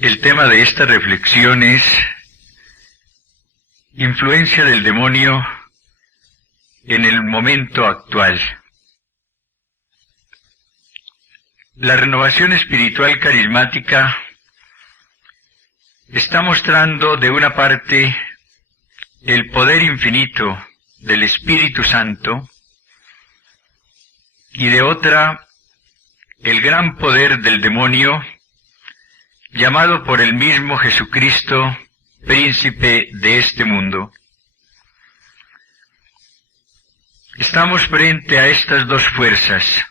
El tema de esta reflexión es influencia del demonio en el momento actual. La renovación espiritual carismática está mostrando de una parte el poder infinito del Espíritu Santo y de otra el gran poder del demonio llamado por el mismo Jesucristo príncipe de este mundo. Estamos frente a estas dos fuerzas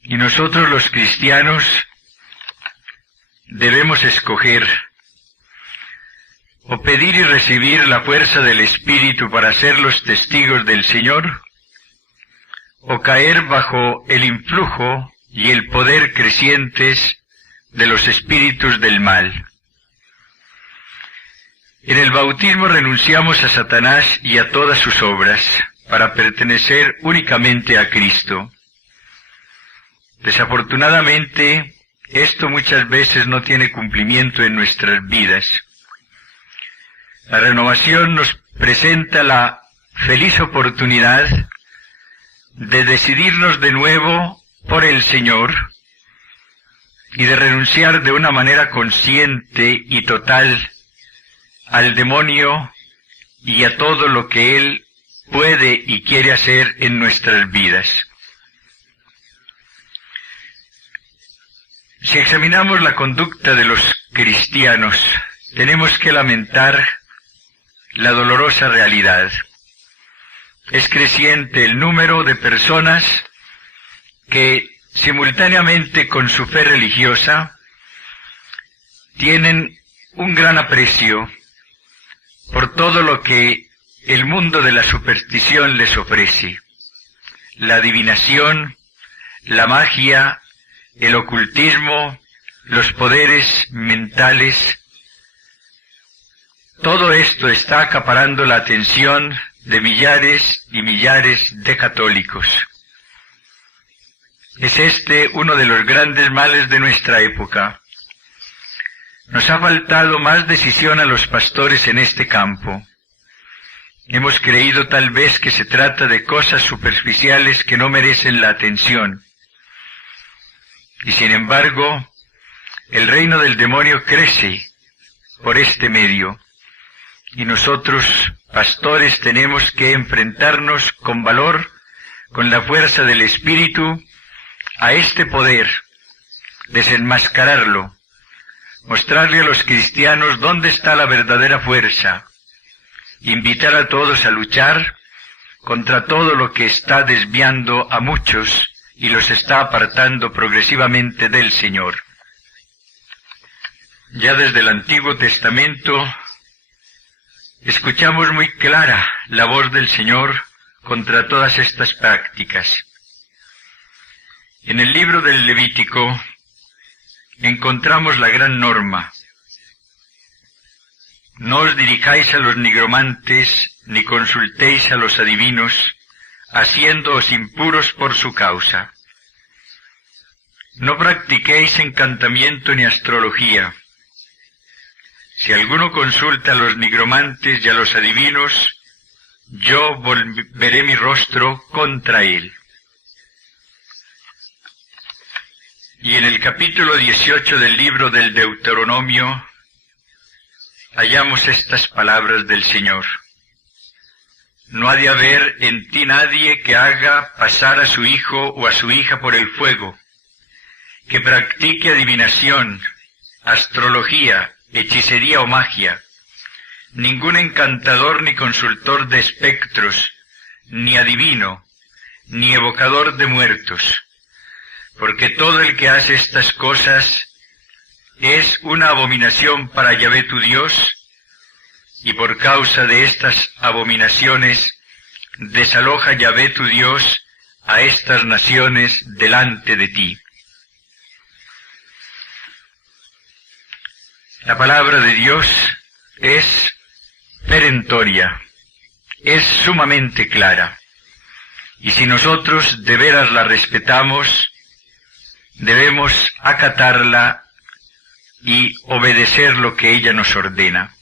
y nosotros los cristianos debemos escoger o pedir y recibir la fuerza del Espíritu para ser los testigos del Señor, o caer bajo el influjo y el poder crecientes de los espíritus del mal. En el bautismo renunciamos a Satanás y a todas sus obras para pertenecer únicamente a Cristo. Desafortunadamente, esto muchas veces no tiene cumplimiento en nuestras vidas. La renovación nos presenta la feliz oportunidad de decidirnos de nuevo por el Señor y de renunciar de una manera consciente y total al demonio y a todo lo que él puede y quiere hacer en nuestras vidas. Si examinamos la conducta de los cristianos, tenemos que lamentar la dolorosa realidad. Es creciente el número de personas que simultáneamente con su fe religiosa tienen un gran aprecio por todo lo que el mundo de la superstición les ofrece. La adivinación, la magia, el ocultismo, los poderes mentales. Todo esto está acaparando la atención de millares y millares de católicos. Es este uno de los grandes males de nuestra época. Nos ha faltado más decisión a los pastores en este campo. Hemos creído tal vez que se trata de cosas superficiales que no merecen la atención. Y sin embargo, el reino del demonio crece por este medio. Y nosotros, pastores, tenemos que enfrentarnos con valor, con la fuerza del Espíritu, a este poder, desenmascararlo, mostrarle a los cristianos dónde está la verdadera fuerza, invitar a todos a luchar contra todo lo que está desviando a muchos y los está apartando progresivamente del Señor. Ya desde el Antiguo Testamento escuchamos muy clara la voz del Señor contra todas estas prácticas. En el libro del Levítico encontramos la gran norma: no os dirijáis a los nigromantes, ni consultéis a los adivinos, haciéndoos impuros por su causa. No practiquéis encantamiento ni astrología. Si alguno consulta a los nigromantes y a los adivinos, yo volveré mi rostro contra él. Y en el capítulo 18 del libro del Deuteronomio hallamos estas palabras del Señor: no ha de haber en ti nadie que haga pasar a su hijo o a su hija por el fuego, que practique adivinación, astrología, hechicería o magia, ningún encantador ni consultor de espectros, ni adivino, ni evocador de muertos, porque todo el que hace estas cosas es una abominación para Yahvé tu Dios, y por causa de estas abominaciones desaloja Yahvé tu Dios a estas naciones delante de ti. La palabra de Dios es perentoria, es sumamente clara, y si nosotros de veras la respetamos, debemos acatarla y obedecer lo que ella nos ordena.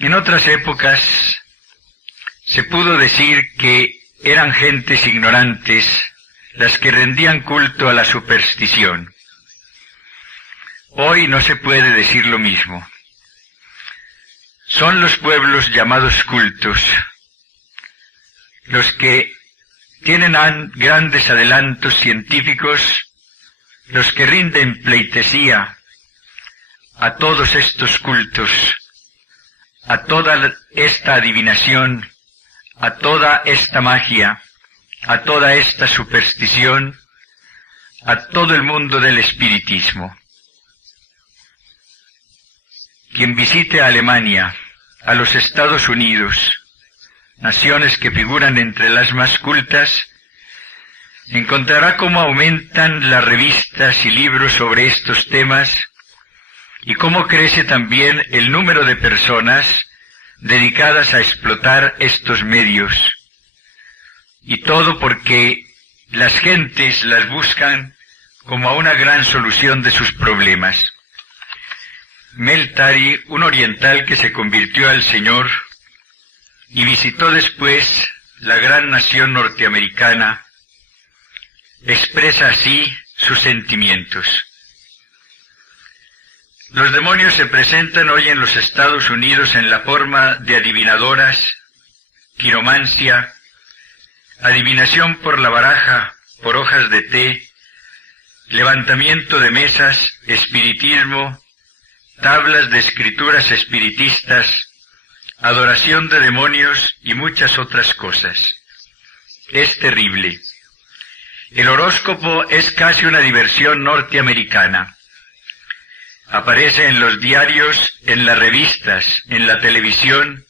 En otras épocas se pudo decir que eran gentes ignorantes las que rendían culto a la superstición. Hoy no se puede decir lo mismo. Son los pueblos llamados cultos los que tienen grandes adelantos científicos, los que rinden pleitesía a todos estos cultos, a toda esta adivinación, a toda esta magia, a toda esta superstición, a todo el mundo del espiritismo. Quien visite a Alemania, a los Estados Unidos, naciones que figuran entre las más cultas, encontrará cómo aumentan las revistas y libros sobre estos temas y cómo crece también el número de personas dedicadas a explotar estos medios. Y todo porque las gentes las buscan como a una gran solución de sus problemas. Meltari, un oriental que se convirtió al Señor y visitó después la gran nación norteamericana, expresa así sus sentimientos. Los demonios se presentan hoy en los Estados Unidos en la forma de adivinadoras, quiromancia, adivinación por la baraja, por hojas de té, levantamiento de mesas, espiritismo, tablas de escrituras espiritistas, adoración de demonios y muchas otras cosas. Es terrible. El horóscopo es casi una diversión norteamericana. Aparece en los diarios, en las revistas, en la televisión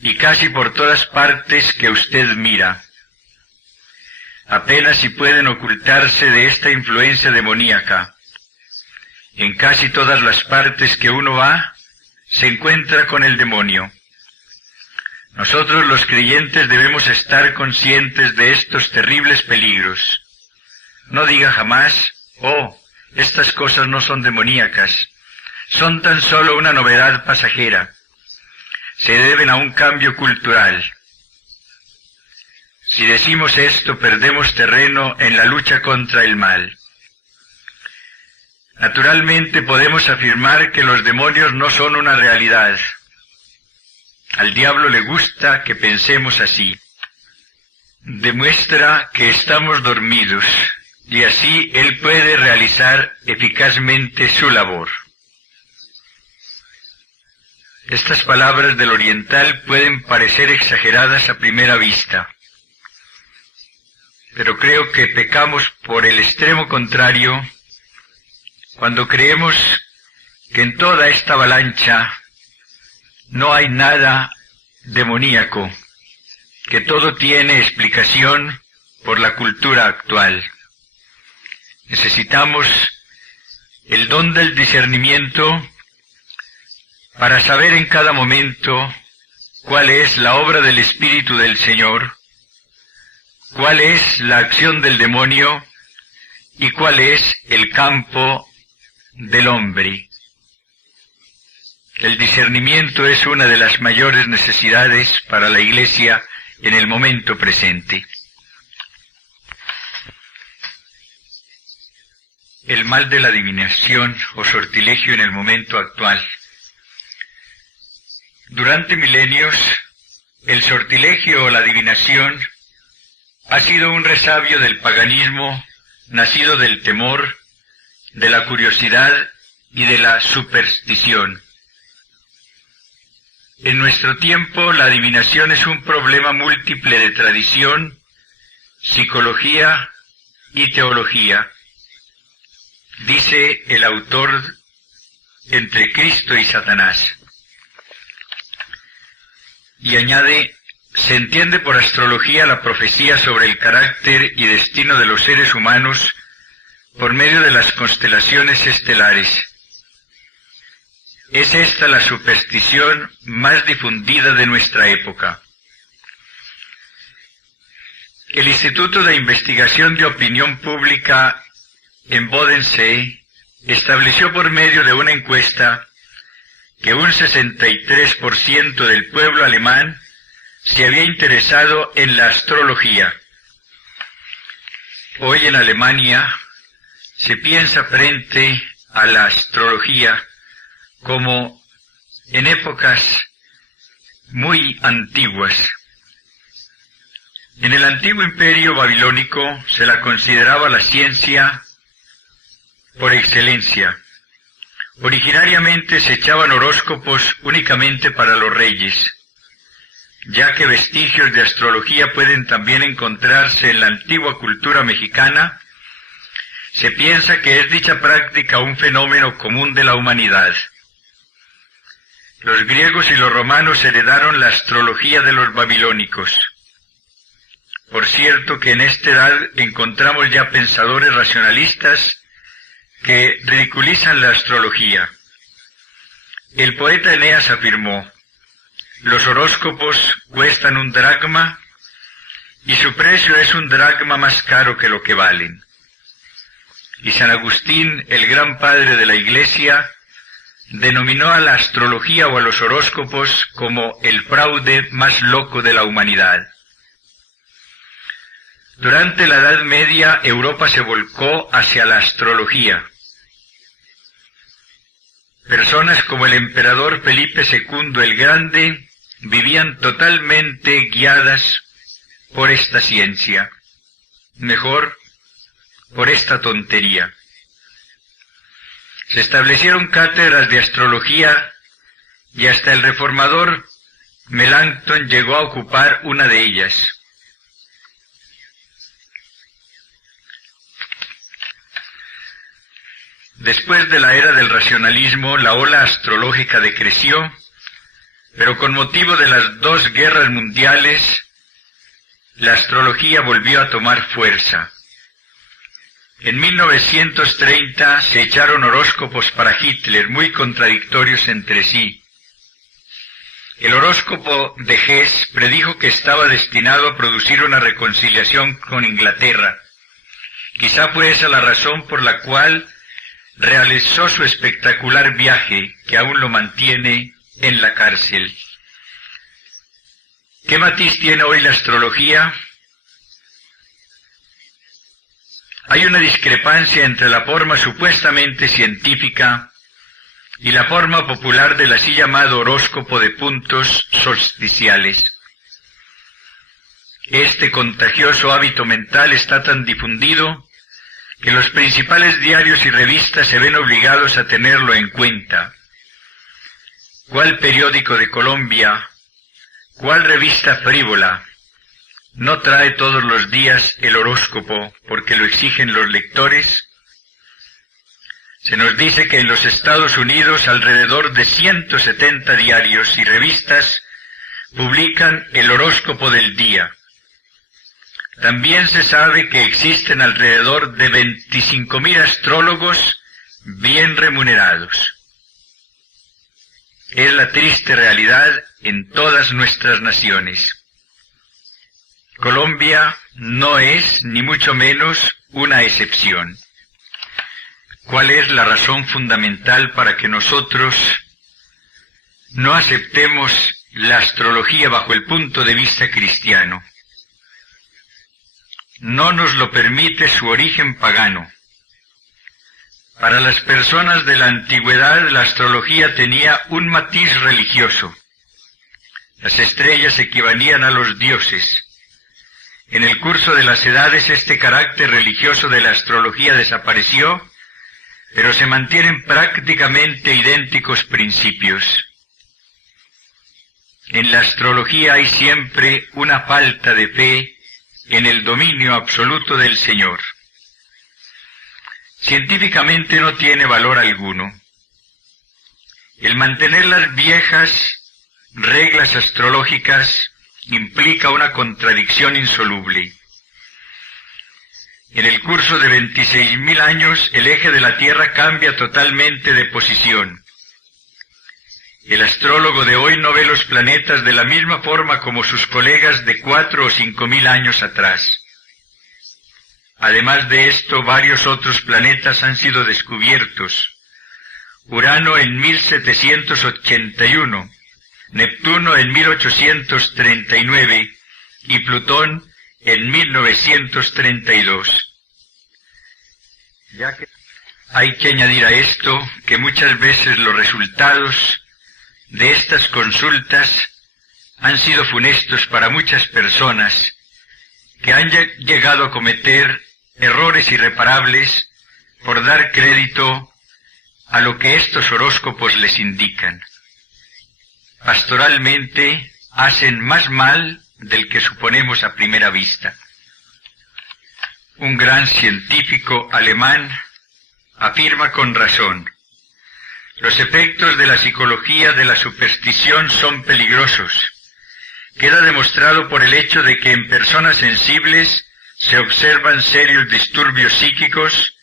y casi por todas partes que usted mira. Apenas si pueden ocultarse de esta influencia demoníaca. En casi todas las partes que uno va, se encuentra con el demonio. Nosotros los creyentes debemos estar conscientes de estos terribles peligros. No diga jamás, oh, estas cosas no son demoníacas, son tan solo una novedad pasajera. Se deben a un cambio cultural. Si decimos esto, perdemos terreno en la lucha contra el mal. Naturalmente podemos afirmar que los demonios no son una realidad. Al diablo le gusta que pensemos así. Demuestra que estamos dormidos y así él puede realizar eficazmente su labor. Estas palabras del oriental pueden parecer exageradas a primera vista, pero creo que pecamos por el extremo contrario cuando creemos que en toda esta avalancha no hay nada demoníaco, que todo tiene explicación por la cultura actual. Necesitamos el don del discernimiento para saber en cada momento cuál es la obra del Espíritu del Señor, cuál es la acción del demonio y cuál es el campo del hombre. El discernimiento es una de las mayores necesidades para la Iglesia en el momento presente. El mal de la adivinación o sortilegio en el momento actual. Durante milenios, el sortilegio o la adivinación ha sido un resabio del paganismo, nacido del temor, de la curiosidad y de la superstición. En nuestro tiempo, la adivinación es un problema múltiple de tradición, psicología y teología. Dice el autor entre Cristo y Satanás. Y añade, se entiende por astrología la profecía sobre el carácter y destino de los seres humanos por medio de las constelaciones estelares. Es esta la superstición más difundida de nuestra época. El Instituto de Investigación de Opinión Pública en Bodensee, estableció por medio de una encuesta que un 63% del pueblo alemán se había interesado en la astrología. Hoy en Alemania se piensa frente a la astrología como en épocas muy antiguas. En el antiguo imperio babilónico se la consideraba la ciencia por excelencia. Originariamente se echaban horóscopos únicamente para los reyes, ya que vestigios de astrología pueden también encontrarse en la antigua cultura mexicana. Se piensa que es dicha práctica un fenómeno común de la humanidad. Los griegos y los romanos heredaron la astrología de los babilónicos. Por cierto que en esta edad encontramos ya pensadores racionalistas que ridiculizan la astrología. El poeta Eneas afirmó: los horóscopos cuestan un dracma y su precio es un dracma más caro que lo que valen. Y San Agustín, el gran padre de la Iglesia, denominó a la astrología o a los horóscopos como el fraude más loco de la humanidad. Durante la Edad Media, Europa se volcó hacia la astrología. Personas como el emperador Felipe II el Grande vivían totalmente guiadas por esta ciencia, mejor, por esta tontería. Se establecieron cátedras de astrología y hasta el reformador Melanchthon llegó a ocupar una de ellas. Después de la era del racionalismo, la ola astrológica decreció, pero con motivo de las dos guerras mundiales, la astrología volvió a tomar fuerza. En 1930 se echaron horóscopos para Hitler, muy contradictorios entre sí. El horóscopo de Hess predijo que estaba destinado a producir una reconciliación con Inglaterra. Quizá fue esa la razón por la cual realizó su espectacular viaje, que aún lo mantiene en la cárcel. ¿Qué matiz tiene hoy la astrología? Hay una discrepancia entre la forma supuestamente científica y la forma popular del así llamado horóscopo de puntos solsticiales. Este contagioso hábito mental está tan difundido que los principales diarios y revistas se ven obligados a tenerlo en cuenta. ¿Cuál periódico de Colombia, cuál revista frívola no trae todos los días el horóscopo porque lo exigen los lectores? Se nos dice que en los Estados Unidos alrededor de 170 diarios y revistas publican el horóscopo del día. También se sabe que existen alrededor de 25.000 astrólogos bien remunerados. Es la triste realidad en todas nuestras naciones. Colombia no es, ni mucho menos, una excepción. ¿Cuál es la razón fundamental para que nosotros no aceptemos la astrología bajo el punto de vista cristiano? No nos lo permite su origen pagano. Para las personas de la antigüedad, la astrología tenía un matiz religioso. Las estrellas equivalían a los dioses. En el curso de las edades, este carácter religioso de la astrología desapareció, pero se mantienen prácticamente idénticos principios. En la astrología hay siempre una falta de fe en el dominio absoluto del Señor. Científicamente no tiene valor alguno. El mantener las viejas reglas astrológicas implica una contradicción insoluble. En el curso de 26.000 años, el eje de la Tierra cambia totalmente de posición. El astrólogo de hoy no ve los planetas de la misma forma como sus colegas de 4 o 5.000 años atrás. Además de esto, varios otros planetas han sido descubiertos. Urano en 1781, Neptuno en 1839 y Plutón en 1932. Hay que añadir a esto que muchas veces los resultados de estas consultas han sido funestos para muchas personas que han llegado a cometer errores irreparables por dar crédito a lo que estos horóscopos les indican. Pastoralmente hacen más mal del que suponemos a primera vista. Un gran científico alemán afirma con razón: los efectos de la psicología de la superstición son peligrosos. Queda demostrado por el hecho de que en personas sensibles se observan serios disturbios psíquicos,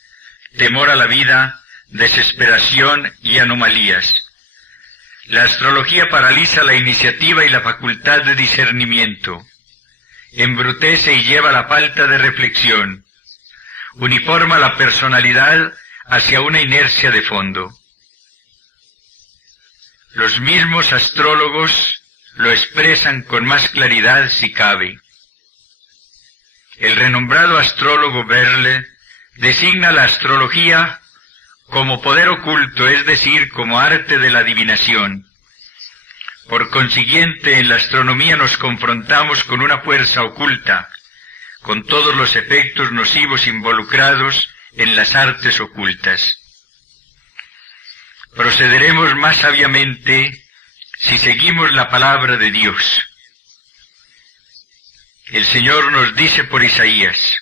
temor a la vida, desesperación y anomalías. La astrología paraliza la iniciativa y la facultad de discernimiento, embrutece y lleva a la falta de reflexión, uniforma la personalidad hacia una inercia de fondo. Los mismos astrólogos lo expresan con más claridad si cabe. El renombrado astrólogo Berle designa la astrología como poder oculto, es decir, como arte de la adivinación. Por consiguiente, en la astronomía nos confrontamos con una fuerza oculta, con todos los efectos nocivos involucrados en las artes ocultas. Procederemos más sabiamente si seguimos la palabra de Dios. El Señor nos dice por Isaías: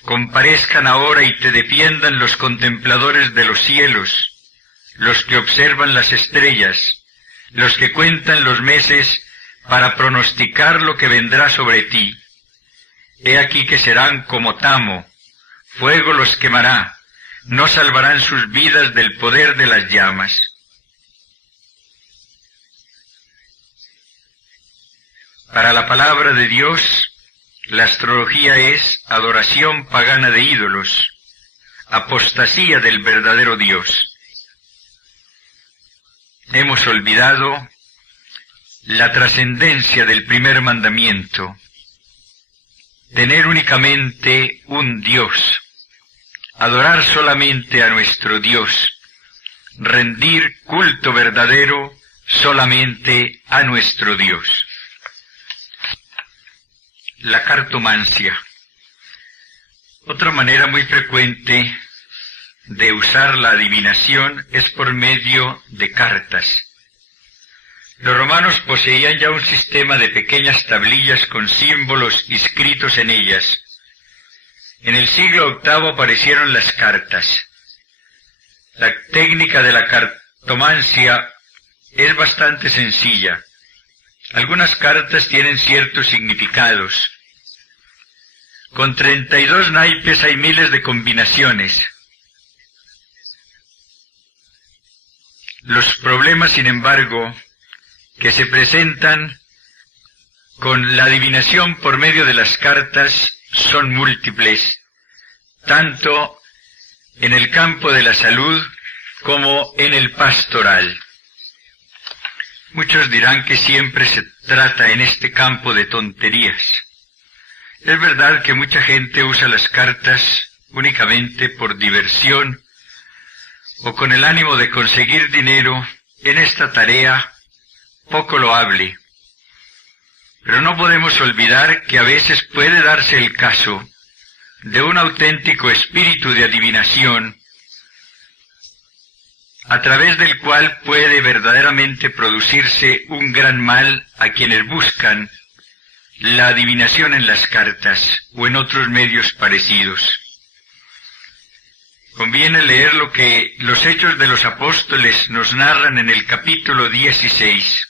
comparezcan ahora y te defiendan los contempladores de los cielos, los que observan las estrellas, los que cuentan los meses para pronosticar lo que vendrá sobre ti. He aquí que serán como tamo, fuego los quemará, no salvarán sus vidas del poder de las llamas. Para la palabra de Dios, la astrología es adoración pagana de ídolos, apostasía del verdadero Dios. Hemos olvidado la trascendencia del primer mandamiento: tener únicamente un Dios, adorar solamente a nuestro Dios, rendir culto verdadero solamente a nuestro Dios. La cartomancia. Otra manera muy frecuente de usar la adivinación es por medio de cartas. Los romanos poseían ya un sistema de pequeñas tablillas con símbolos inscritos en ellas. En el siglo VIII aparecieron las cartas. La técnica de la cartomancia es bastante sencilla. Algunas cartas tienen ciertos significados. Con 32 naipes hay miles de combinaciones. Los problemas, sin embargo, que se presentan con la adivinación por medio de las cartas son múltiples, tanto en el campo de la salud como en el pastoral. Muchos dirán que siempre se trata en este campo de tonterías. Es verdad que mucha gente usa las cartas únicamente por diversión o con el ánimo de conseguir dinero en esta tarea poco loable. Pero no podemos olvidar que a veces puede darse el caso de un auténtico espíritu de adivinación a través del cual puede verdaderamente producirse un gran mal a quienes buscan la adivinación en las cartas o en otros medios parecidos. Conviene leer lo que los Hechos de los Apóstoles nos narran en el capítulo 16.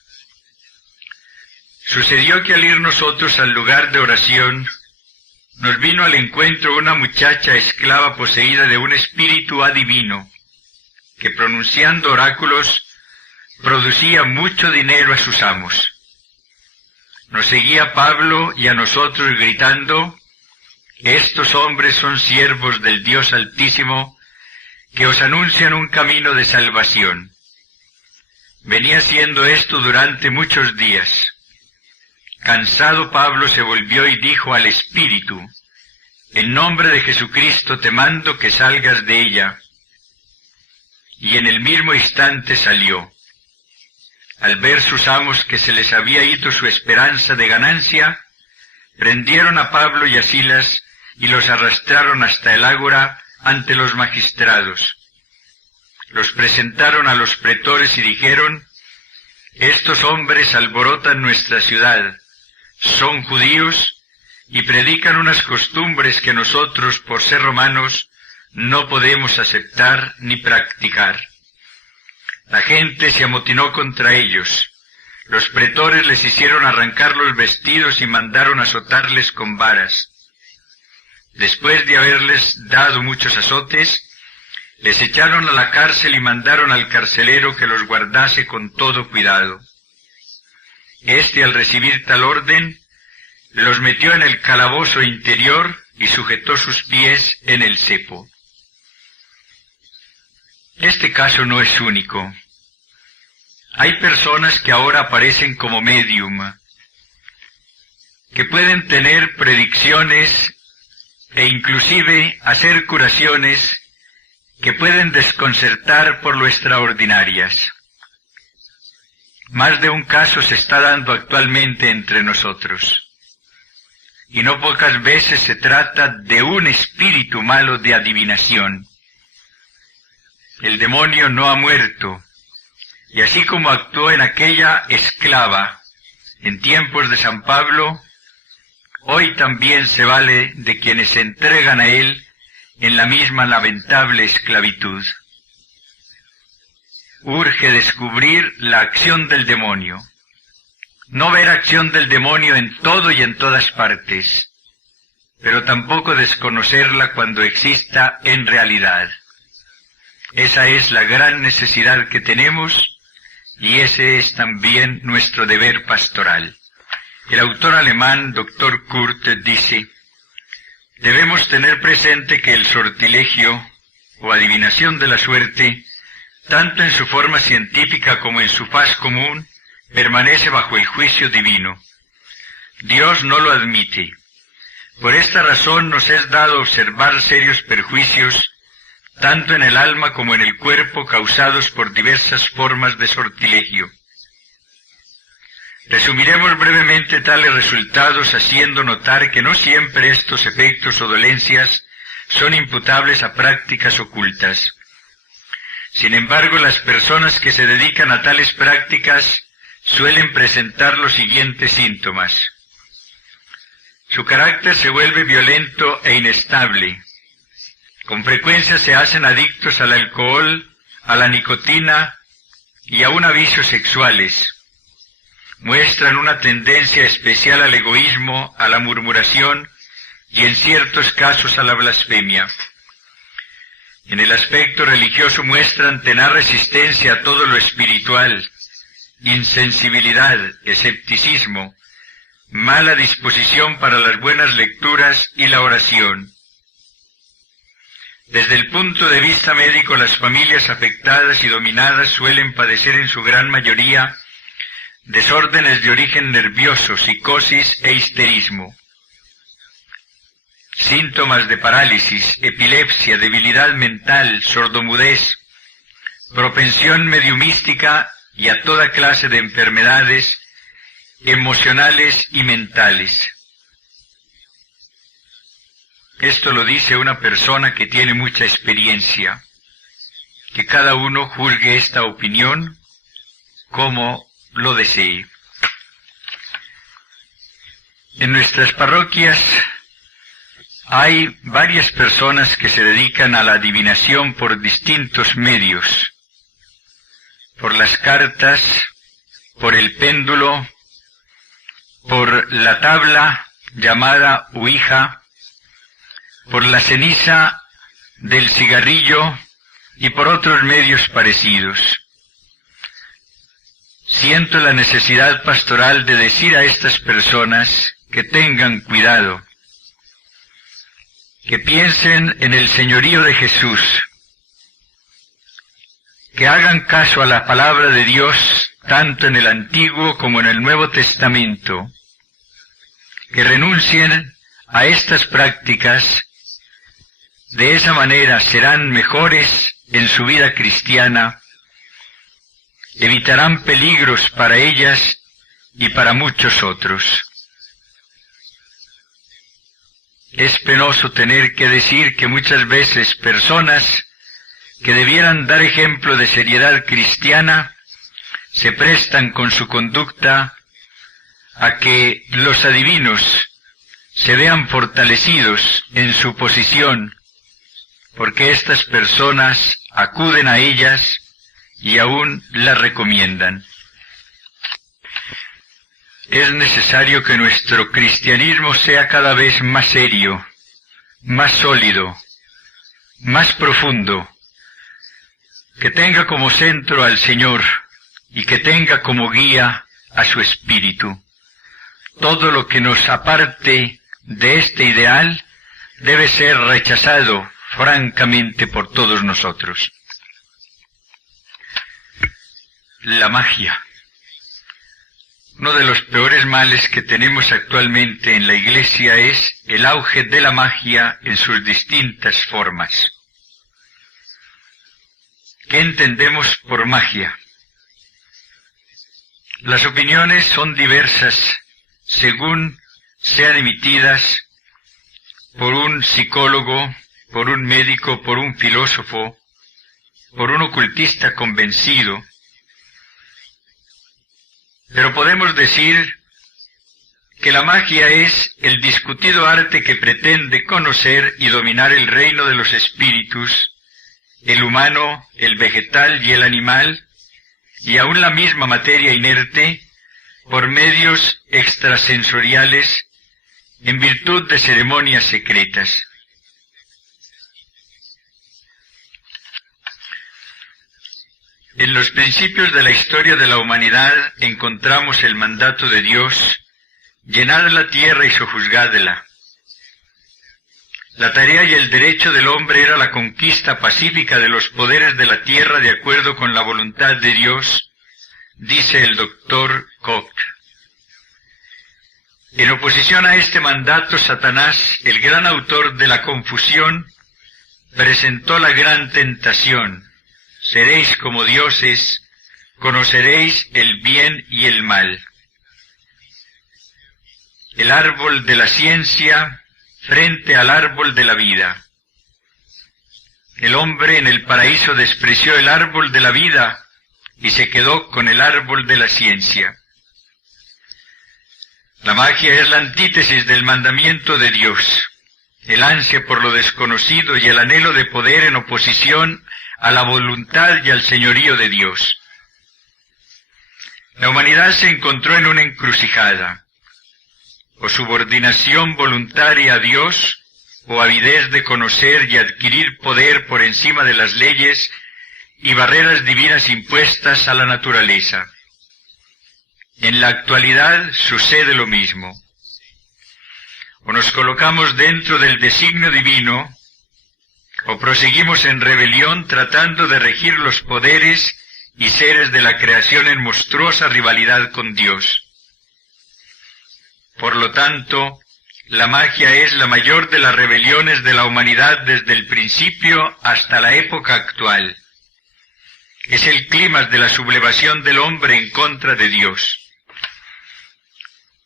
Sucedió que al ir nosotros al lugar de oración, nos vino al encuentro una muchacha esclava poseída de un espíritu adivino, que pronunciando oráculos producía mucho dinero a sus amos. Nos seguía Pablo y a nosotros gritando: estos hombres son siervos del Dios Altísimo, que os anuncian un camino de salvación. Venía haciendo esto durante muchos días. Cansado, Pablo se volvió y dijo al Espíritu: en nombre de Jesucristo te mando que salgas de ella. Y en el mismo instante salió. Al ver sus amos que se les había ido su esperanza de ganancia, prendieron a Pablo y a Silas y los arrastraron hasta el ágora ante los magistrados. Los presentaron a los pretores y dijeron: estos hombres alborotan nuestra ciudad, son judíos y predican unas costumbres que nosotros, por ser romanos, no podemos aceptar ni practicar. La gente se amotinó contra ellos. Los pretores les hicieron arrancar los vestidos y mandaron azotarles con varas. Después de haberles dado muchos azotes, les echaron a la cárcel y mandaron al carcelero que los guardase con todo cuidado. Este, al recibir tal orden, los metió en el calabozo interior y sujetó sus pies en el cepo. Este caso no es único. Hay personas que ahora aparecen como medium, que pueden tener predicciones e inclusive hacer curaciones que pueden desconcertar por lo extraordinarias. Más de un caso se está dando actualmente entre nosotros. Y no pocas veces se trata de un espíritu malo de adivinación. El demonio no ha muerto, y así como actuó en aquella esclava en tiempos de San Pablo, hoy también se vale de quienes se entregan a él en la misma lamentable esclavitud. Urge descubrir la acción del demonio. No ver acción del demonio en todo y en todas partes, pero tampoco desconocerla cuando exista en realidad. Esa es la gran necesidad que tenemos y ese es también nuestro deber pastoral. El autor alemán, Dr. Kurt, dice: debemos tener presente que el sortilegio o adivinación de la suerte, tanto en su forma científica como en su faz común, permanece bajo el juicio divino. Dios no lo admite. Por esta razón nos es dado observar serios perjuicios, tanto en el alma como en el cuerpo, causados por diversas formas de sortilegio. Resumiremos brevemente tales resultados haciendo notar que no siempre estos efectos o dolencias son imputables a prácticas ocultas. Sin embargo, las personas que se dedican a tales prácticas suelen presentar los siguientes síntomas. Su carácter se vuelve violento e inestable. Con frecuencia se hacen adictos al alcohol, a la nicotina y aún a vicios sexuales. Muestran una tendencia especial al egoísmo, a la murmuración y en ciertos casos a la blasfemia. En el aspecto religioso muestran tenaz resistencia a todo lo espiritual, insensibilidad, escepticismo, mala disposición para las buenas lecturas y la oración. Desde el punto de vista médico, las familias afectadas y dominadas suelen padecer en su gran mayoría desórdenes de origen nervioso, psicosis e histerismo. Síntomas de parálisis, epilepsia, debilidad mental, sordomudez, propensión mediumística y a toda clase de enfermedades emocionales y mentales. Esto lo dice una persona que tiene mucha experiencia. Que cada uno juzgue esta opinión como lo desee. En nuestras parroquias hay varias personas que se dedican a la adivinación por distintos medios. Por las cartas, por el péndulo, por la tabla llamada Ouija, por la ceniza del cigarrillo y por otros medios parecidos. Siento la necesidad pastoral de decir a estas personas que tengan cuidado. que piensen en el señorío de Jesús, que hagan caso a la palabra de Dios, tanto en el Antiguo como en el Nuevo Testamento, que renuncien a estas prácticas. De esa manera serán mejores en su vida cristiana, evitarán peligros para ellas y para muchos otros. Es penoso tener que decir que muchas veces personas que debieran dar ejemplo de seriedad cristiana se prestan con su conducta a que los adivinos se vean fortalecidos en su posición, porque estas personas acuden a ellas y aún las recomiendan. Es necesario que nuestro cristianismo sea cada vez más serio, más sólido, más profundo, que tenga como centro al Señor y que tenga como guía a su Espíritu. Todo lo que nos aparte de este ideal debe ser rechazado francamente por todos nosotros. La magia. Uno de los peores males que tenemos actualmente en la Iglesia es el auge de la magia en sus distintas formas. ¿Qué entendemos por magia? Las opiniones son diversas según sean emitidas por un psicólogo, por un médico, por un filósofo, por un ocultista convencido. Pero podemos decir que la magia es el discutido arte que pretende conocer y dominar el reino de los espíritus, el humano, el vegetal y el animal, y aún la misma materia inerte, por medios extrasensoriales, en virtud de ceremonias secretas. En los principios de la historia de la humanidad encontramos el mandato de Dios: llenad la tierra y sojuzgadla. La tarea y el derecho del hombre era la conquista pacífica de los poderes de la tierra de acuerdo con la voluntad de Dios, dice el doctor Koch. En oposición a este mandato, Satanás, el gran autor de la confusión, presentó la gran tentación: seréis como dioses, conoceréis el bien y el mal. El árbol de la ciencia frente al árbol de la vida. El hombre en el paraíso despreció el árbol de la vida y se quedó con el árbol de la ciencia. La magia es la antítesis del mandamiento de Dios, el ansia por lo desconocido y el anhelo de poder en oposición a la voluntad y al señorío de Dios. La humanidad se encontró en una encrucijada: o subordinación voluntaria a Dios, o avidez de conocer y adquirir poder por encima de las leyes y barreras divinas impuestas a la naturaleza. En la actualidad sucede lo mismo. O nos colocamos dentro del designio divino, o proseguimos en rebelión tratando de regir los poderes y seres de la creación en monstruosa rivalidad con Dios. Por lo tanto, la magia es la mayor de las rebeliones de la humanidad desde el principio hasta la época actual. Es el clímax de la sublevación del hombre en contra de Dios.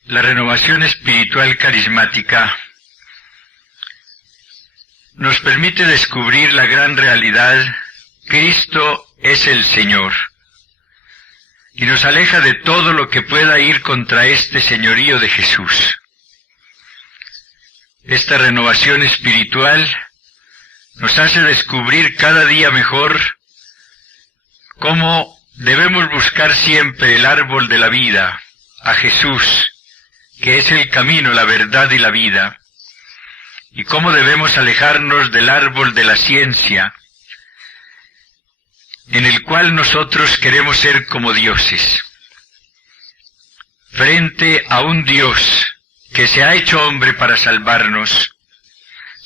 La renovación espiritual carismática nos permite descubrir la gran realidad: Cristo es el Señor, y nos aleja de todo lo que pueda ir contra este señorío de Jesús. Esta renovación espiritual nos hace descubrir cada día mejor cómo debemos buscar siempre el árbol de la vida, a Jesús, que es el camino, la verdad y la vida, y cómo debemos alejarnos del árbol de la ciencia, en el cual nosotros queremos ser como dioses. Frente a un Dios que se ha hecho hombre para salvarnos,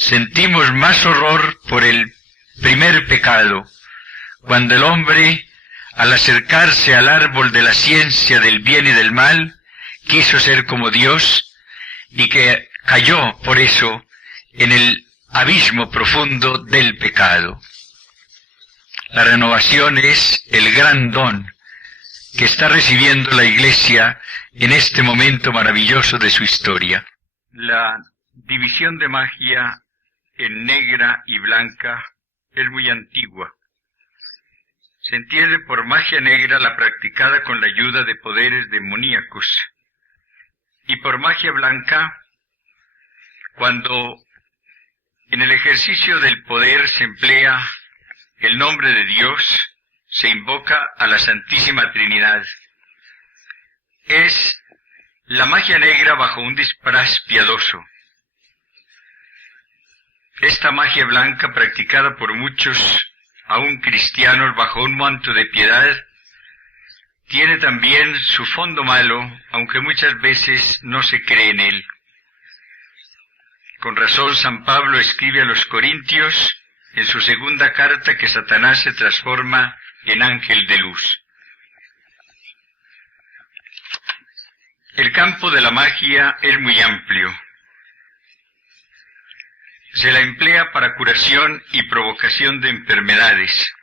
sentimos más horror por el primer pecado, cuando el hombre, al acercarse al árbol de la ciencia del bien y del mal, quiso ser como Dios y que cayó por eso en el abismo profundo del pecado. La renovación es el gran don que está recibiendo la Iglesia en este momento maravilloso de su historia. La división de magia en negra y blanca es muy antigua. Se entiende por magia negra la practicada con la ayuda de poderes demoníacos, y por magia blanca cuando en el ejercicio del poder se emplea el nombre de Dios, se invoca a la Santísima Trinidad. Es la magia negra bajo un disfraz piadoso. Esta magia blanca, practicada por muchos, aún cristianos, bajo un manto de piedad, tiene también su fondo malo, aunque muchas veces no se cree en él. Con razón, San Pablo escribe a los Corintios, en su segunda carta, que Satanás se transforma en ángel de luz. El campo de la magia es muy amplio. Se la emplea para curación y provocación de enfermedades.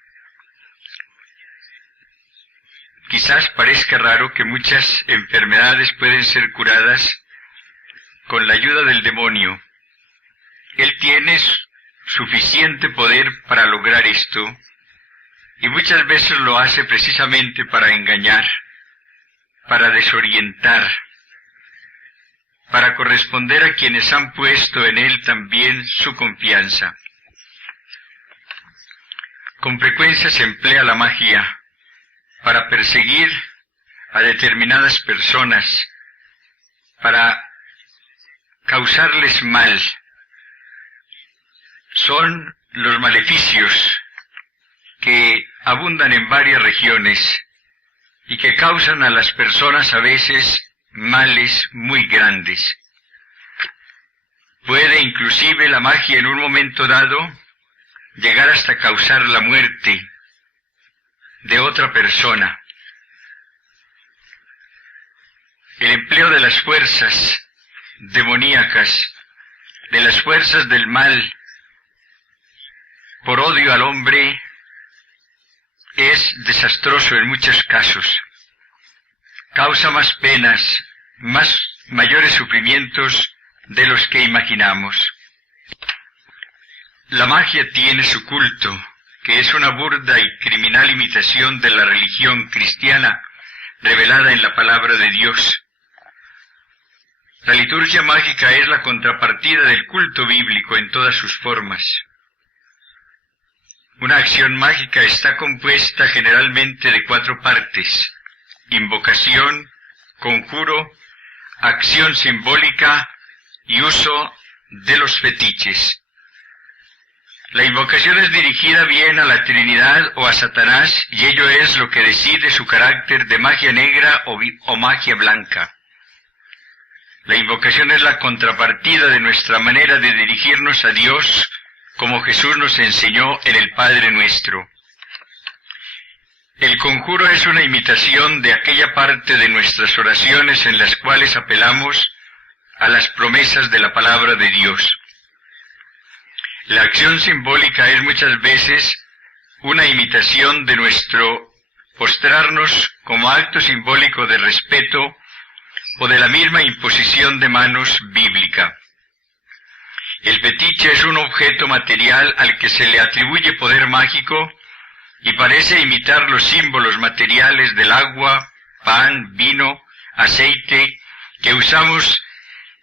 Quizás parezca raro que muchas enfermedades pueden ser curadas con la ayuda del demonio. Él tiene suficiente poder para lograr esto, y muchas veces lo hace precisamente para engañar, para desorientar, para corresponder a quienes han puesto en él también su confianza. Con frecuencia se emplea la magia para perseguir a determinadas personas, para causarles mal. Son los maleficios que abundan en varias regiones y que causan a las personas a veces males muy grandes. Puede inclusive la magia en un momento dado llegar hasta causar la muerte de otra persona. El empleo de las fuerzas demoníacas, de las fuerzas del mal, por odio al hombre, es desastroso en muchos casos. Causa más penas, mayores sufrimientos de los que imaginamos. La magia tiene su culto, que es una burda y criminal imitación de la religión cristiana revelada en la palabra de Dios. La liturgia mágica es la contrapartida del culto bíblico en todas sus formas. Una acción mágica está compuesta generalmente de 4 partes: invocación, conjuro, acción simbólica y uso de los fetiches. La invocación es dirigida bien a la Trinidad o a Satanás, y ello es lo que decide su carácter de magia negra o magia blanca. La invocación es la contrapartida de nuestra manera de dirigirnos a Dios, como Jesús nos enseñó en el Padre Nuestro. El conjuro es una imitación de aquella parte de nuestras oraciones en las cuales apelamos a las promesas de la palabra de Dios. La acción simbólica es muchas veces una imitación de nuestro postrarnos como acto simbólico de respeto o de la misma imposición de manos bíblica. El fetiche es un objeto material al que se le atribuye poder mágico y parece imitar los símbolos materiales del agua, pan, vino, aceite que usamos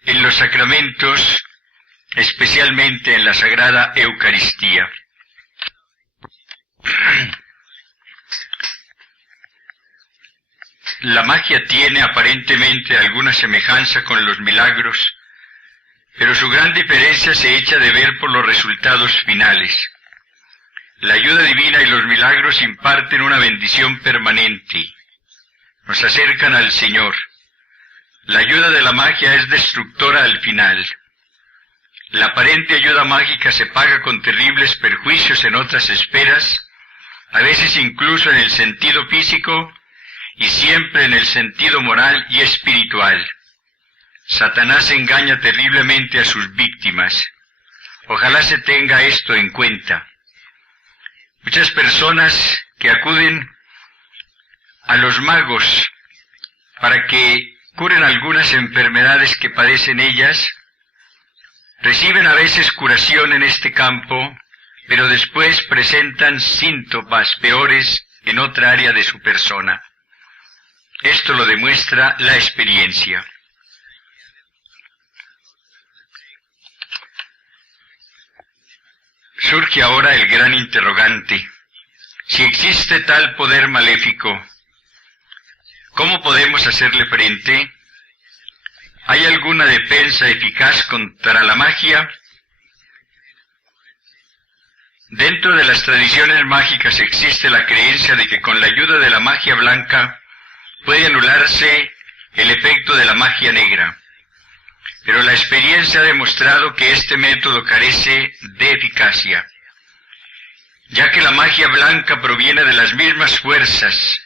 en los sacramentos, especialmente en la Sagrada Eucaristía. La magia tiene aparentemente alguna semejanza con los milagros, pero su gran diferencia se echa de ver por los resultados finales. La ayuda divina y los milagros imparten una bendición permanente, nos acercan al Señor. La ayuda de la magia es destructora al final. La aparente ayuda mágica se paga con terribles perjuicios en otras esferas, a veces incluso en el sentido físico y siempre en el sentido moral y espiritual. Satanás engaña terriblemente a sus víctimas. Ojalá se tenga esto en cuenta. Muchas personas que acuden a los magos para que curen algunas enfermedades que padecen ellas, reciben a veces curación en este campo, pero después presentan síntomas peores en otra área de su persona. Esto lo demuestra la experiencia. Surge ahora el gran interrogante. Si existe tal poder maléfico, ¿cómo podemos hacerle frente? ¿Hay alguna defensa eficaz contra la magia? Dentro de las tradiciones mágicas existe la creencia de que con la ayuda de la magia blanca puede anularse el efecto de la magia negra. Pero la experiencia ha demostrado que este método carece de eficacia, ya que la magia blanca proviene de las mismas fuerzas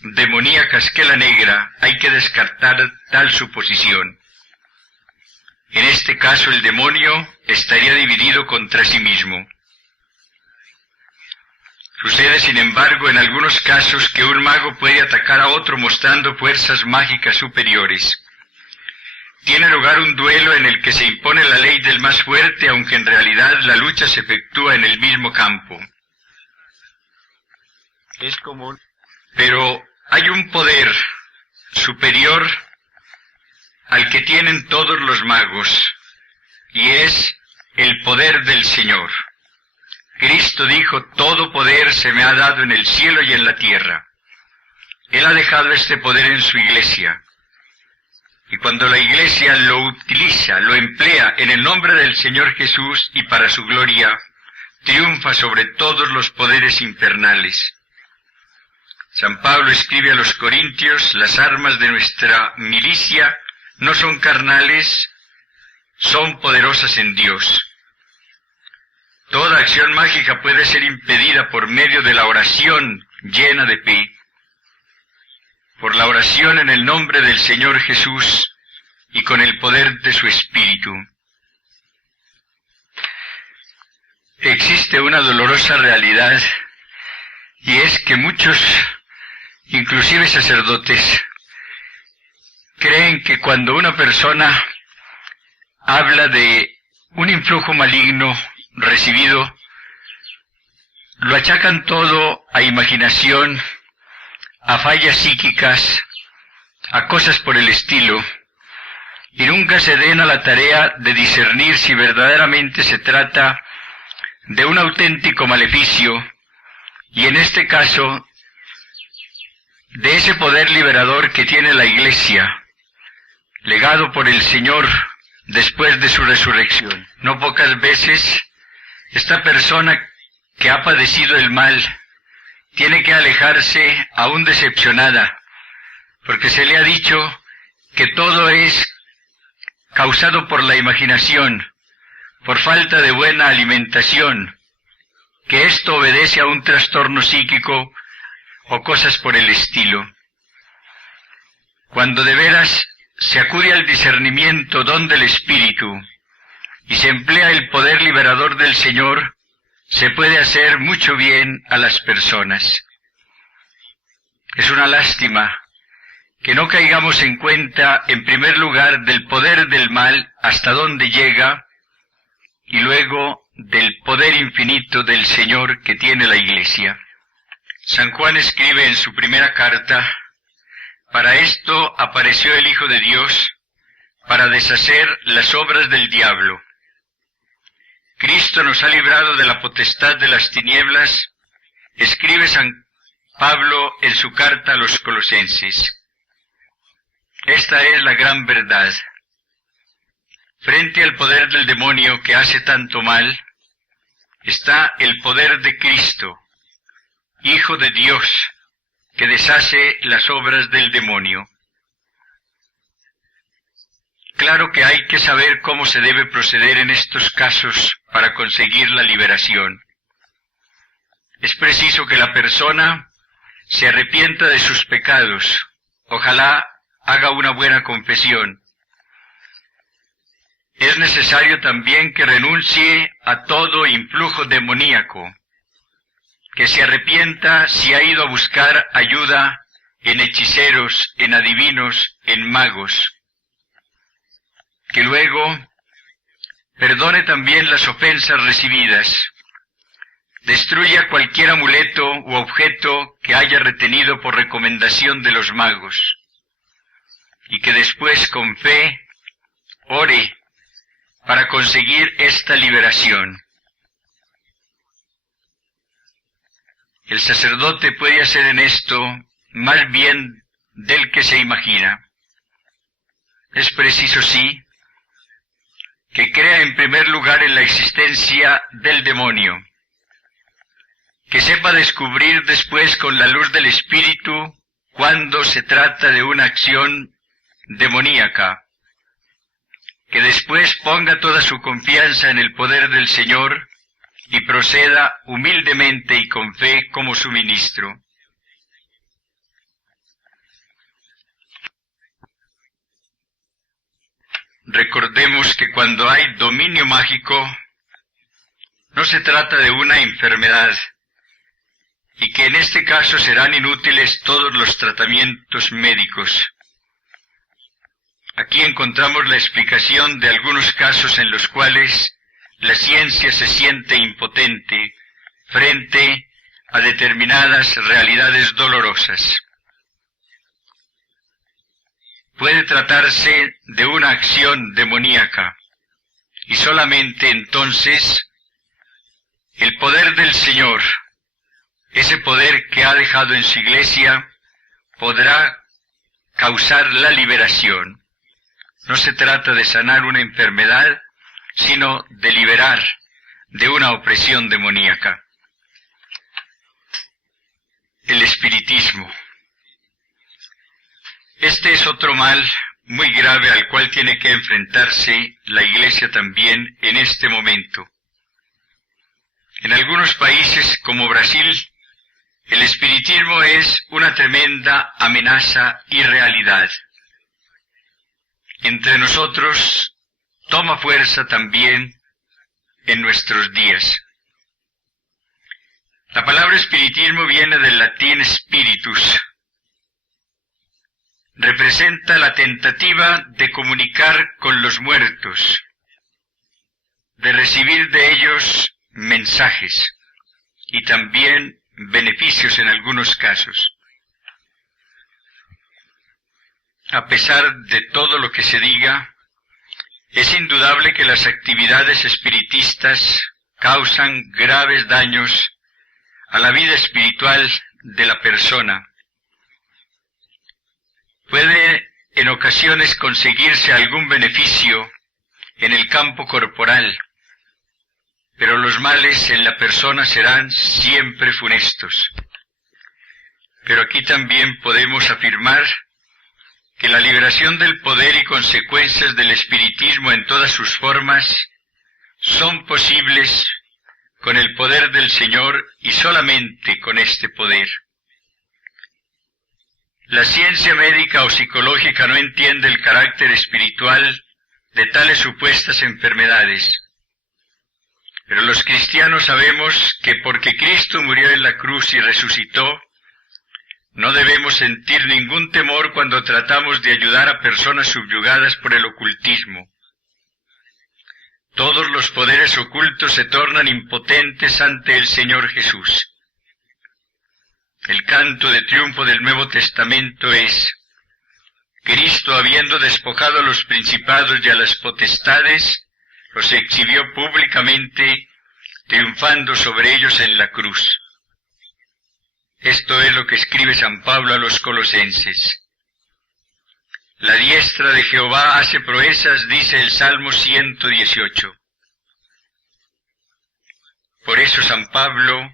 demoníacas que la negra. Hay que descartar tal suposición. En este caso el demonio estaría dividido contra sí mismo. Sucede, sin embargo, en algunos casos que un mago puede atacar a otro mostrando fuerzas mágicas superiores. Tiene lugar un duelo en el que se impone la ley del más fuerte, aunque en realidad la lucha se efectúa en el mismo campo. Es común. Pero hay un poder superior al que tienen todos los magos, y es el poder del Señor. Cristo dijo: todo poder se me ha dado en el cielo y en la tierra. Él ha dejado este poder en su iglesia. Y cuando la iglesia lo utiliza, lo emplea en el nombre del Señor Jesús y para su gloria, triunfa sobre todos los poderes infernales. San Pablo escribe a los Corintios: las armas de nuestra milicia no son carnales, son poderosas en Dios. Toda acción mágica puede ser impedida por medio de la oración llena de fe, por la oración en el nombre del Señor Jesús y con el poder de su Espíritu. Existe una dolorosa realidad, y es que muchos, inclusive sacerdotes, creen que cuando una persona habla de un influjo maligno recibido, lo achacan todo a imaginación, a fallas psíquicas, a cosas por el estilo, y nunca se den a la tarea de discernir si verdaderamente se trata de un auténtico maleficio, y en este caso, de ese poder liberador que tiene la Iglesia, legado por el Señor después de su resurrección. No pocas veces, esta persona que ha padecido el mal tiene que alejarse aún decepcionada, porque se le ha dicho que todo es causado por la imaginación, por falta de buena alimentación, que esto obedece a un trastorno psíquico o cosas por el estilo. Cuando de veras se acude al discernimiento, don del Espíritu, y se emplea el poder liberador del Señor, se puede hacer mucho bien a las personas. Es una lástima que no caigamos en cuenta, en primer lugar, del poder del mal hasta dónde llega, y luego del poder infinito del Señor que tiene la Iglesia. San Juan escribe en su primera carta: para esto apareció el Hijo de Dios, para deshacer las obras del diablo. Cristo nos ha librado de la potestad de las tinieblas, escribe San Pablo en su carta a los Colosenses. Esta es la gran verdad. Frente al poder del demonio que hace tanto mal, está el poder de Cristo, Hijo de Dios, que deshace las obras del demonio. Claro que hay que saber cómo se debe proceder en estos casos para conseguir la liberación. Es preciso que la persona se arrepienta de sus pecados, ojalá haga una buena confesión. Es necesario también que renuncie a todo influjo demoníaco, que se arrepienta si ha ido a buscar ayuda en hechiceros, en adivinos, en magos. Que luego perdone también las ofensas recibidas, destruya cualquier amuleto u objeto que haya retenido por recomendación de los magos, y que después con fe ore para conseguir esta liberación. El sacerdote puede hacer en esto más bien del que se imagina. Es preciso, sí, que crea en primer lugar en la existencia del demonio, que sepa descubrir después con la luz del Espíritu cuando se trata de una acción demoníaca, que después ponga toda su confianza en el poder del Señor y proceda humildemente y con fe como su ministro. Recordemos que cuando hay dominio mágico, no se trata de una enfermedad, y que en este caso serán inútiles todos los tratamientos médicos. Aquí encontramos la explicación de algunos casos en los cuales la ciencia se siente impotente frente a determinadas realidades dolorosas. Puede tratarse de una acción demoníaca, y solamente entonces el poder del Señor, ese poder que ha dejado en su iglesia, podrá causar la liberación. No se trata de sanar una enfermedad, sino de liberar de una opresión demoníaca. El espiritismo. Este es otro mal muy grave al cual tiene que enfrentarse la Iglesia también en este momento. En algunos países como Brasil, el espiritismo es una tremenda amenaza y realidad. Entre nosotros toma fuerza también en nuestros días. La palabra espiritismo viene del latín spiritus. Representa la tentativa de comunicar con los muertos, de recibir de ellos mensajes y también beneficios en algunos casos. A pesar de todo lo que se diga, es indudable que las actividades espiritistas causan graves daños a la vida espiritual de la persona. Puede en ocasiones conseguirse algún beneficio en el campo corporal, pero los males en la persona serán siempre funestos. Pero aquí también podemos afirmar que la liberación del poder y consecuencias del espiritismo en todas sus formas son posibles con el poder del Señor y solamente con este poder. La ciencia médica o psicológica no entiende el carácter espiritual de tales supuestas enfermedades. Pero los cristianos sabemos que porque Cristo murió en la cruz y resucitó, no debemos sentir ningún temor cuando tratamos de ayudar a personas subyugadas por el ocultismo. Todos los poderes ocultos se tornan impotentes ante el Señor Jesús. El canto de triunfo del Nuevo Testamento es: Cristo, habiendo despojado a los principados y a las potestades, los exhibió públicamente, triunfando sobre ellos en la cruz. Esto es lo que escribe San Pablo a los Colosenses. La diestra de Jehová hace proezas, dice el Salmo 118. Por eso San Pablo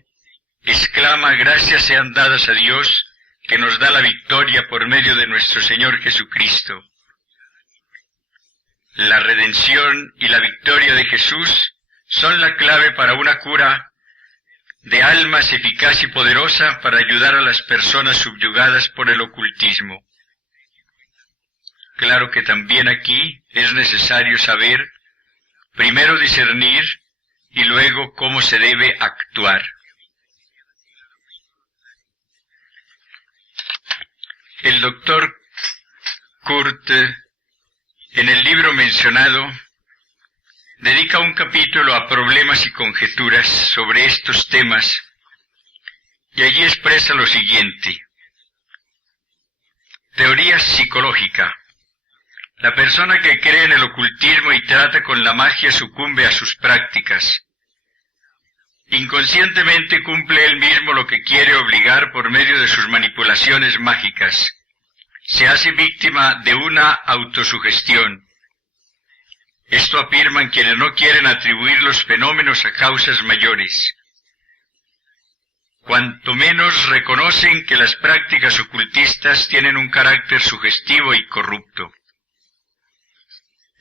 exclama: gracias sean dadas a Dios, que nos da la victoria por medio de nuestro Señor Jesucristo. la redención y la victoria de Jesús son la clave para una cura de almas eficaz y poderosa para ayudar a las personas subyugadas por el ocultismo. Claro que también aquí es necesario saber, primero discernir y luego cómo se debe actuar. El doctor Kurt, en el libro mencionado, dedica un capítulo a problemas y conjeturas sobre estos temas, y allí expresa lo siguiente. Teoría psicológica. La persona que cree en el ocultismo y trata con la magia sucumbe a sus prácticas. Inconscientemente cumple él mismo lo que quiere obligar por medio de sus manipulaciones mágicas. Se hace víctima de una autosugestión. Esto afirman quienes no quieren atribuir los fenómenos a causas mayores. Cuanto menos reconocen que las prácticas ocultistas tienen un carácter sugestivo y corrupto.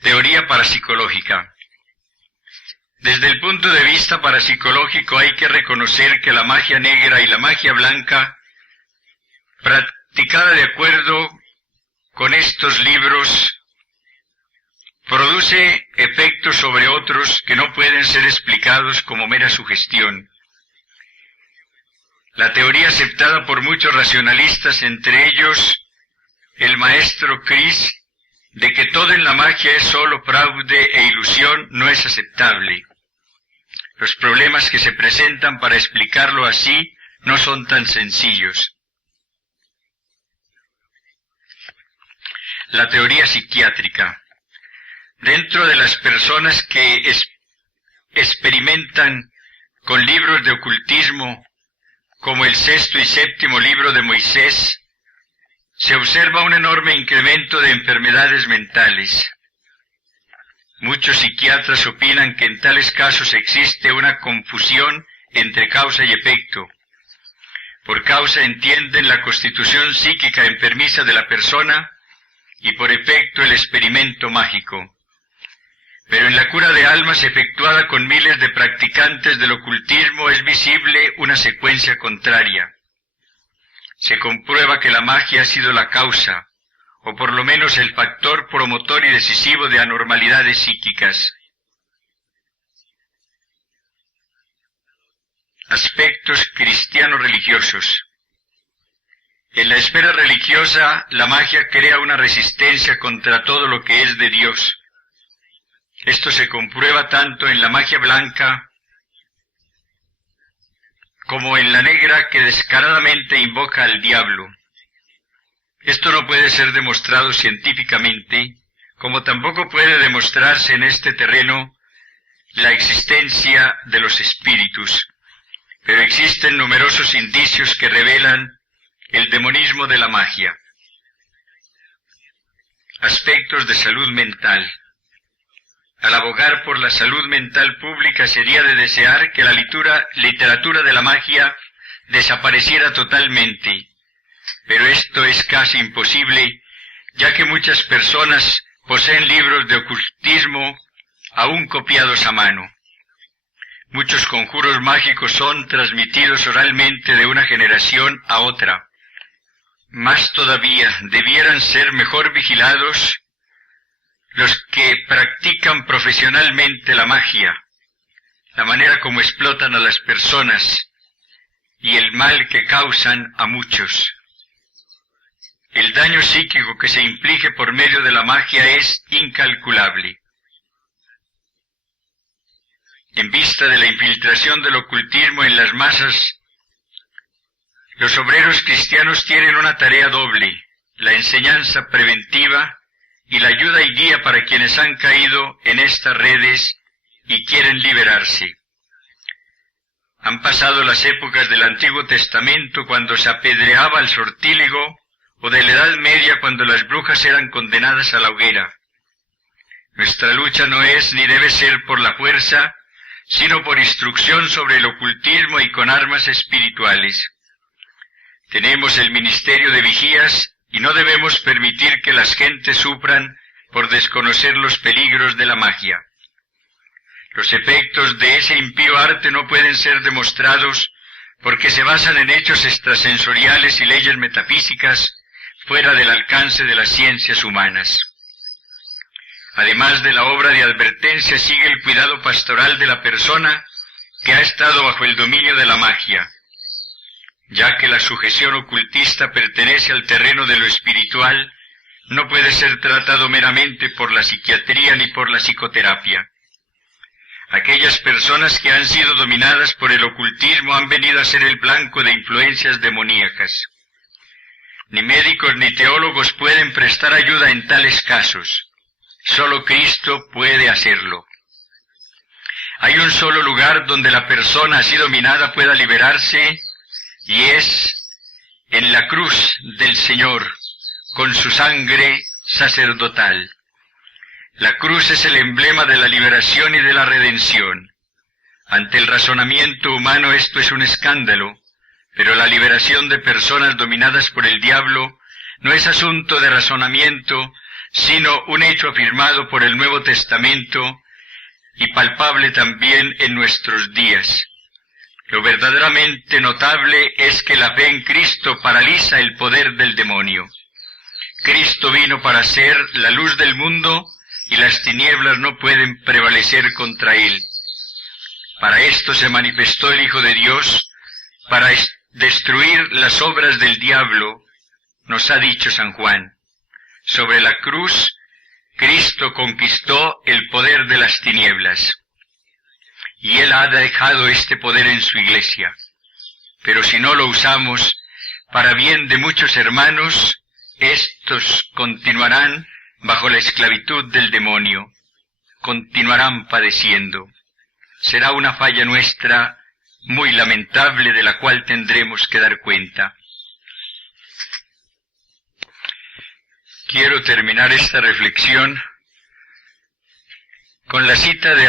Teoría parapsicológica. Desde el punto de vista parapsicológico hay que reconocer que la magia negra y la magia blanca, practicada de acuerdo con estos libros, produce efectos sobre otros que no pueden ser explicados como mera sugestión. La teoría aceptada por muchos racionalistas, entre ellos el maestro Chris, de que todo en la magia es solo fraude e ilusión, no es aceptable. Los problemas que se presentan para explicarlo así no son tan sencillos. La teoría psiquiátrica. Dentro de las personas que experimentan con libros de ocultismo, como el sexto y séptimo libro de Moisés, se observa un enorme incremento de enfermedades mentales. Muchos psiquiatras opinan que en tales casos existe una confusión entre causa y efecto. Por causa entienden la constitución psíquica enfermiza de la persona y por efecto el experimento mágico. Pero en la cura de almas efectuada con miles de practicantes del ocultismo es visible una secuencia contraria. Se comprueba que la magia ha sido la causa, o por lo menos el factor promotor y decisivo de anormalidades psíquicas. Aspectos cristiano-religiosos. En la esfera religiosa, la magia crea una resistencia contra todo lo que es de Dios. Esto se comprueba tanto en la magia blanca como en la negra que descaradamente invoca al diablo. Esto no puede ser demostrado científicamente, como tampoco puede demostrarse en este terreno la existencia de los espíritus, pero existen numerosos indicios que revelan el demonismo de la magia. Aspectos de salud mental. Al abogar por la salud mental pública sería de desear que la literatura de la magia desapareciera totalmente, pero esto es casi imposible, ya que muchas personas poseen libros de ocultismo aún copiados a mano. Muchos conjuros mágicos son transmitidos oralmente de una generación a otra. Más todavía, debieran ser mejor vigilados los que practican profesionalmente la magia, la manera como explotan a las personas y el mal que causan a muchos. El daño psíquico que se inflige por medio de la magia es incalculable. En vista de la infiltración del ocultismo en las masas, los obreros cristianos tienen una tarea doble: la enseñanza preventiva y la ayuda y guía para quienes han caído en estas redes y quieren liberarse. Han pasado las épocas del Antiguo Testamento cuando se apedreaba al sortílego, o de la Edad Media cuando las brujas eran condenadas a la hoguera. Nuestra lucha no es ni debe ser por la fuerza, sino por instrucción sobre el ocultismo y con armas espirituales. Tenemos el ministerio de vigías y no debemos permitir que las gentes sufran por desconocer los peligros de la magia. Los efectos de ese impío arte no pueden ser demostrados porque se basan en hechos extrasensoriales y leyes metafísicas fuera del alcance de las ciencias humanas. Además de la obra de advertencia, sigue el cuidado pastoral de la persona que ha estado bajo el dominio de la magia, ya que la sujeción ocultista pertenece al terreno de lo espiritual. No puede ser tratado meramente por la psiquiatría ni por la psicoterapia. Aquellas personas que han sido dominadas por el ocultismo han venido a ser el blanco de influencias demoníacas. Ni médicos ni teólogos pueden prestar ayuda en tales casos. Solo Cristo puede hacerlo. Hay un solo lugar donde la persona así dominada pueda liberarse, y es en la cruz del Señor, con su sangre sacerdotal. La cruz es el emblema de la liberación y de la redención. Ante el razonamiento humano esto es un escándalo, pero la liberación de personas dominadas por el diablo no es asunto de razonamiento, sino un hecho afirmado por el Nuevo Testamento y palpable también en nuestros días. Lo verdaderamente notable es que la fe en Cristo paraliza el poder del demonio. Cristo vino para ser la luz del mundo y las tinieblas no pueden prevalecer contra él. Para esto se manifestó el Hijo de Dios, para destruir las obras del diablo, nos ha dicho San Juan. Sobre la cruz, Cristo conquistó el poder de las tinieblas. Y Él ha dejado este poder en su iglesia. Pero si no lo usamos para bien de muchos hermanos, estos continuarán bajo la esclavitud del demonio, continuarán padeciendo. Será una falla nuestra muy lamentable de la cual tendremos que dar cuenta. Quiero terminar esta reflexión con la cita de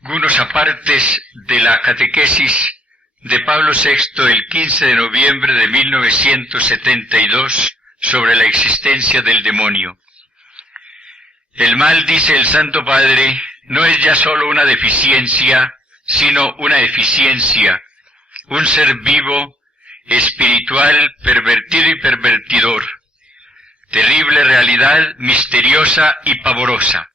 algunos apartes de la catequesis de Pablo VI el 15 de noviembre de 1972 sobre la existencia del demonio. El mal, dice el Santo Padre, no es ya solo una deficiencia, sino una eficiencia, un ser vivo, espiritual, pervertido y pervertidor, terrible realidad, misteriosa y pavorosa.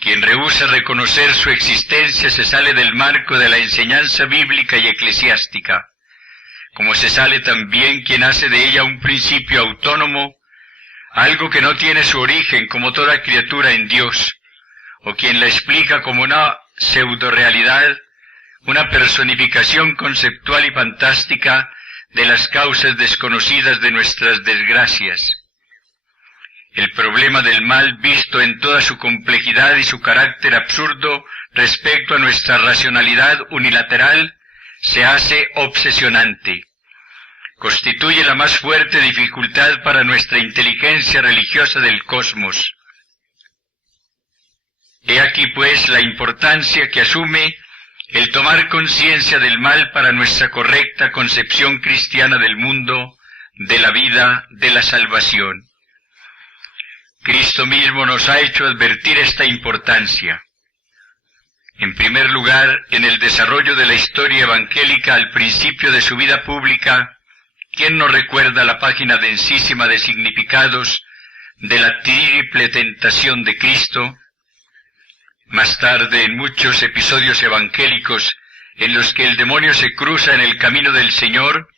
Quien rehúsa reconocer su existencia se sale del marco de la enseñanza bíblica y eclesiástica, como se sale también quien hace de ella un principio autónomo, algo que no tiene su origen como toda criatura en Dios, o quien la explica como una pseudo-realidad, una personificación conceptual y fantástica de las causas desconocidas de nuestras desgracias. El problema del mal visto en toda su complejidad y su carácter absurdo respecto a nuestra racionalidad unilateral se hace obsesionante. Constituye la más fuerte dificultad para nuestra inteligencia religiosa del cosmos. He aquí pues la importancia que asume el tomar conciencia del mal para nuestra correcta concepción cristiana del mundo, de la vida, de la salvación. Cristo mismo nos ha hecho advertir esta importancia. En primer lugar, en el desarrollo de la historia evangélica al principio de su vida pública, ¿quién no recuerda la página densísima de significados de la triple tentación de Cristo? Más tarde, en muchos episodios evangélicos en los que el demonio se cruza en el camino del Señor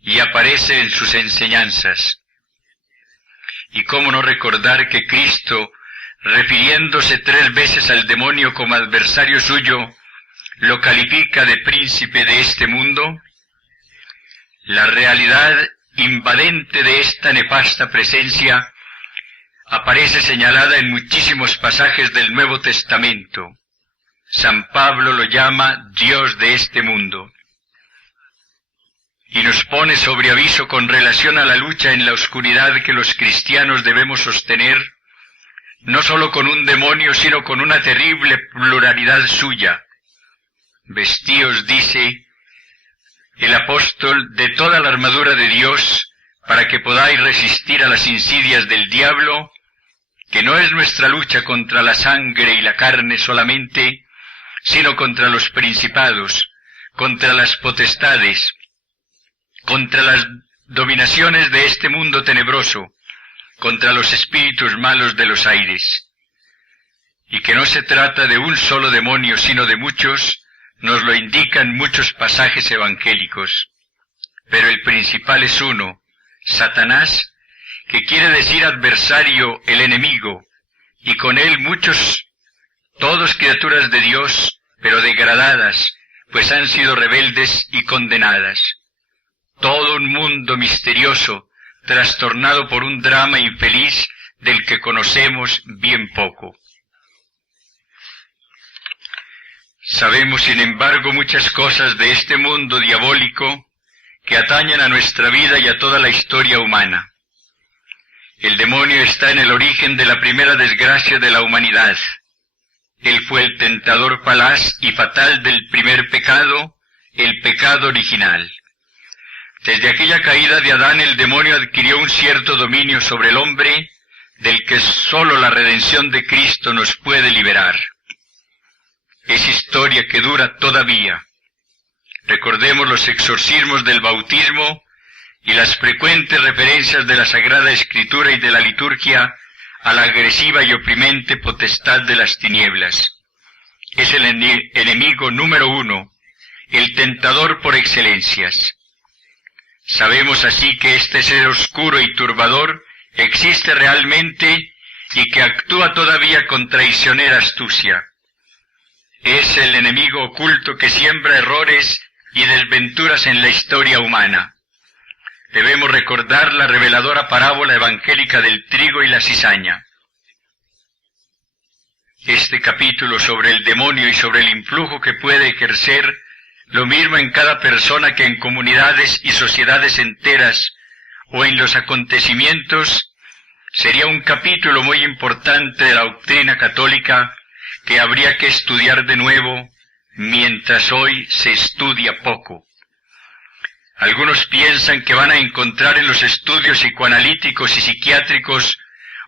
y aparece en sus enseñanzas. Y cómo no recordar que Cristo, refiriéndose 3 veces al demonio como adversario suyo, lo califica de príncipe de este mundo. La realidad invadente de esta nefasta presencia aparece señalada en muchísimos pasajes del Nuevo Testamento. San Pablo lo llama Dios de este mundo. Y nos pone sobre aviso con relación a la lucha en la oscuridad que los cristianos debemos sostener, no solo con un demonio, sino con una terrible pluralidad suya. Vestíos, dice el apóstol, de toda la armadura de Dios, para que podáis resistir a las insidias del diablo, que no es nuestra lucha contra la sangre y la carne solamente, sino contra los principados, contra las potestades, contra las dominaciones de este mundo tenebroso, contra los espíritus malos de los aires. Y que no se trata de un solo demonio, sino de muchos, nos lo indican muchos pasajes evangélicos. Pero el principal es uno, Satanás, que quiere decir adversario, el enemigo, y con él muchos, todos criaturas de Dios, pero degradadas, pues han sido rebeldes y condenadas. Todo un mundo misterioso, trastornado por un drama infeliz del que conocemos bien poco. Sabemos, sin embargo, muchas cosas de este mundo diabólico que atañen a nuestra vida y a toda la historia humana. El demonio está en el origen de la primera desgracia de la humanidad. Él fue el tentador falaz y fatal del primer pecado, el pecado original. Desde aquella caída de Adán, el demonio adquirió un cierto dominio sobre el hombre, del que sólo la redención de Cristo nos puede liberar. Es historia que dura todavía. Recordemos los exorcismos del bautismo y las frecuentes referencias de la Sagrada Escritura y de la liturgia a la agresiva y oprimente potestad de las tinieblas. Es el enemigo número uno, el tentador por excelencias. Sabemos así que este ser oscuro y turbador existe realmente y que actúa todavía con traicionera astucia. Es el enemigo oculto que siembra errores y desventuras en la historia humana. Debemos recordar la reveladora parábola evangélica del trigo y la cizaña. Este capítulo sobre el demonio y sobre el influjo que puede ejercer, lo mismo en cada persona que en comunidades y sociedades enteras, o en los acontecimientos, sería un capítulo muy importante de la doctrina católica que habría que estudiar de nuevo, mientras hoy se estudia poco. Algunos piensan que van a encontrar en los estudios psicoanalíticos y psiquiátricos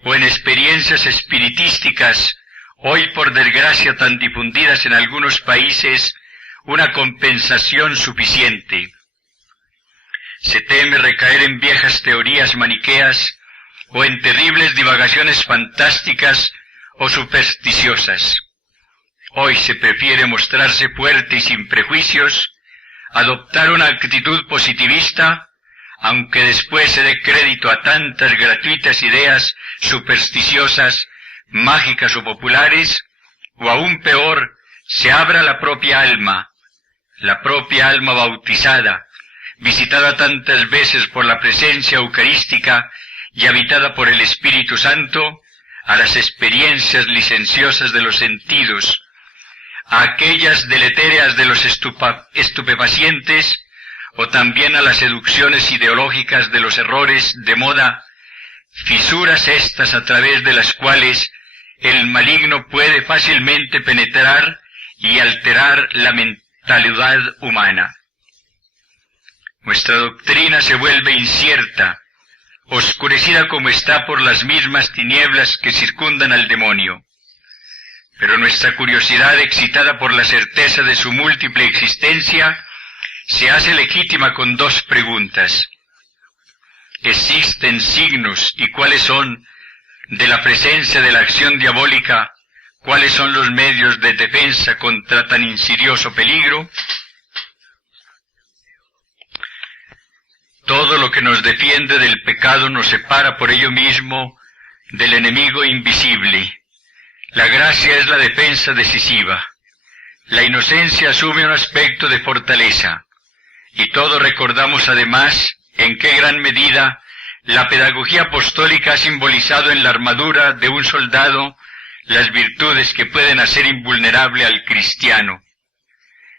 o en experiencias espiritísticas, hoy por desgracia tan difundidas en algunos países, una compensación suficiente. Se teme recaer en viejas teorías maniqueas o en terribles divagaciones fantásticas o supersticiosas. Hoy se prefiere mostrarse fuerte y sin prejuicios, adoptar una actitud positivista, aunque después se dé crédito a tantas gratuitas ideas supersticiosas, mágicas o populares, o aún peor, se abra la propia alma bautizada, visitada tantas veces por la presencia eucarística y habitada por el Espíritu Santo, a las experiencias licenciosas de los sentidos, a aquellas deletéreas de los estupefacientes, o también a las seducciones ideológicas de los errores de moda, fisuras estas a través de las cuales el maligno puede fácilmente penetrar y alterar la mentalidad humana. Nuestra doctrina se vuelve incierta, oscurecida como está por las mismas tinieblas que circundan al demonio. Pero nuestra curiosidad, excitada por la certeza de su múltiple existencia, se hace legítima con dos preguntas. ¿Existen signos y cuáles son de la presencia de la acción diabólica? ¿Cuáles son los medios de defensa contra tan insidioso peligro? Todo lo que nos defiende del pecado nos separa por ello mismo del enemigo invisible. La gracia es la defensa decisiva. La inocencia asume un aspecto de fortaleza. Y todos recordamos además en qué gran medida la pedagogía apostólica ha simbolizado en la armadura de un soldado las virtudes que pueden hacer invulnerable al cristiano.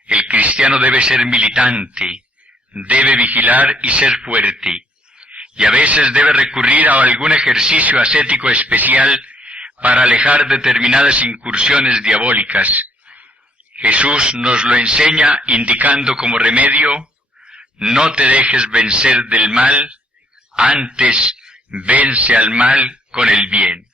El cristiano debe ser militante, debe vigilar y ser fuerte, y a veces debe recurrir a algún ejercicio ascético especial para alejar determinadas incursiones diabólicas. Jesús nos lo enseña indicando como remedio: no te dejes vencer del mal, antes vence al mal con el bien.